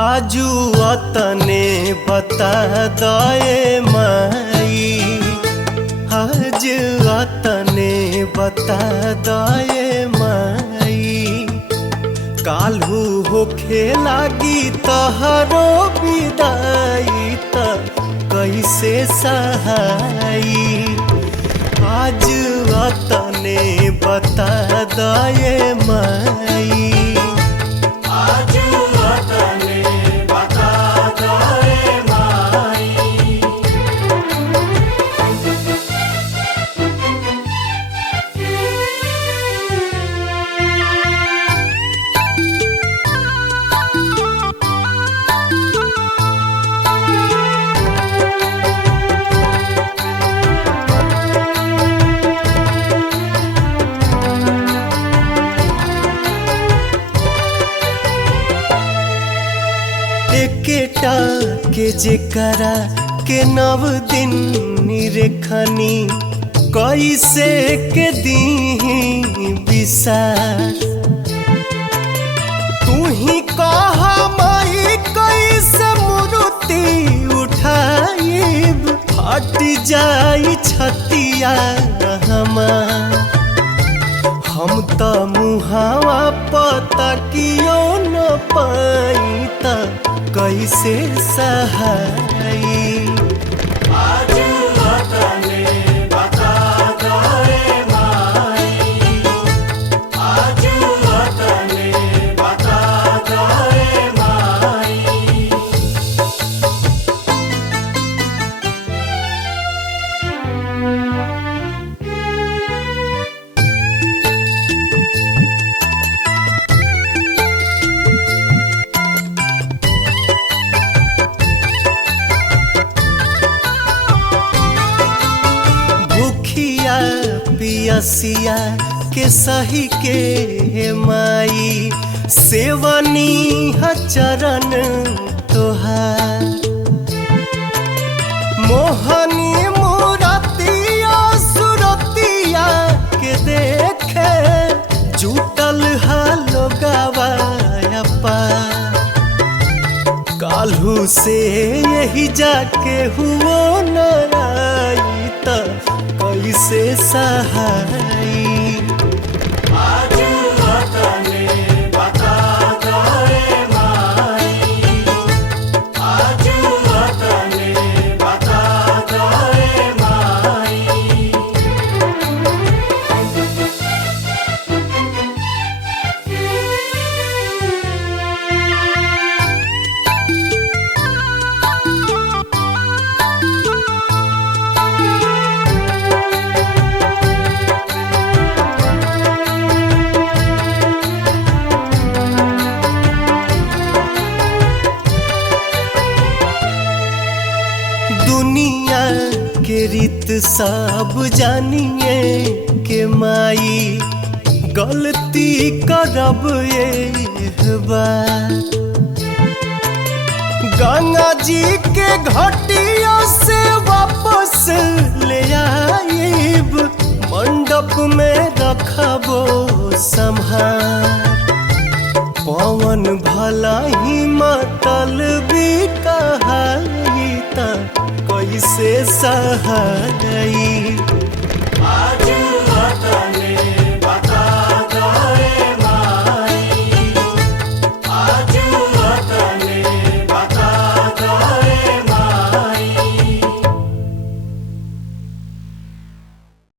आजू तने बता दए माई, आज तने बता दए माई, काल्हू होखे लागी तहरो विदाई त कैसे सहाई। आज तने बता दए माई, एकेटा के जेकरा के नव दिन निरेखनी, कैसे के दीही विसार। तू ही कह माई कैसे मूर्ति उठाइब, हट जाई छतिया हमार। हम त मुहावा पतकियो न पाई त कैसे सहाई। आज तने बता दए माई, आज तने बता दए माई। पियसिया के सही के माई, सेवनी चरण तोहार। मोहनी मूरतिया सुरतिया के देखे, जुटल हालो गवाया पार। काल्हू से यही जाके हुओ न आई त कैसे सहाई। आज तने बता दए माई, आज तने बता दए माई। दुनिया के रीत सब जानिए के माई, गलती करब ये बार। गंगा जी के घटिया से वापस ले आइब, मंडप में रखबो संभार। पवन भला ही मतलबी कहाई त कैसे सहाई। आज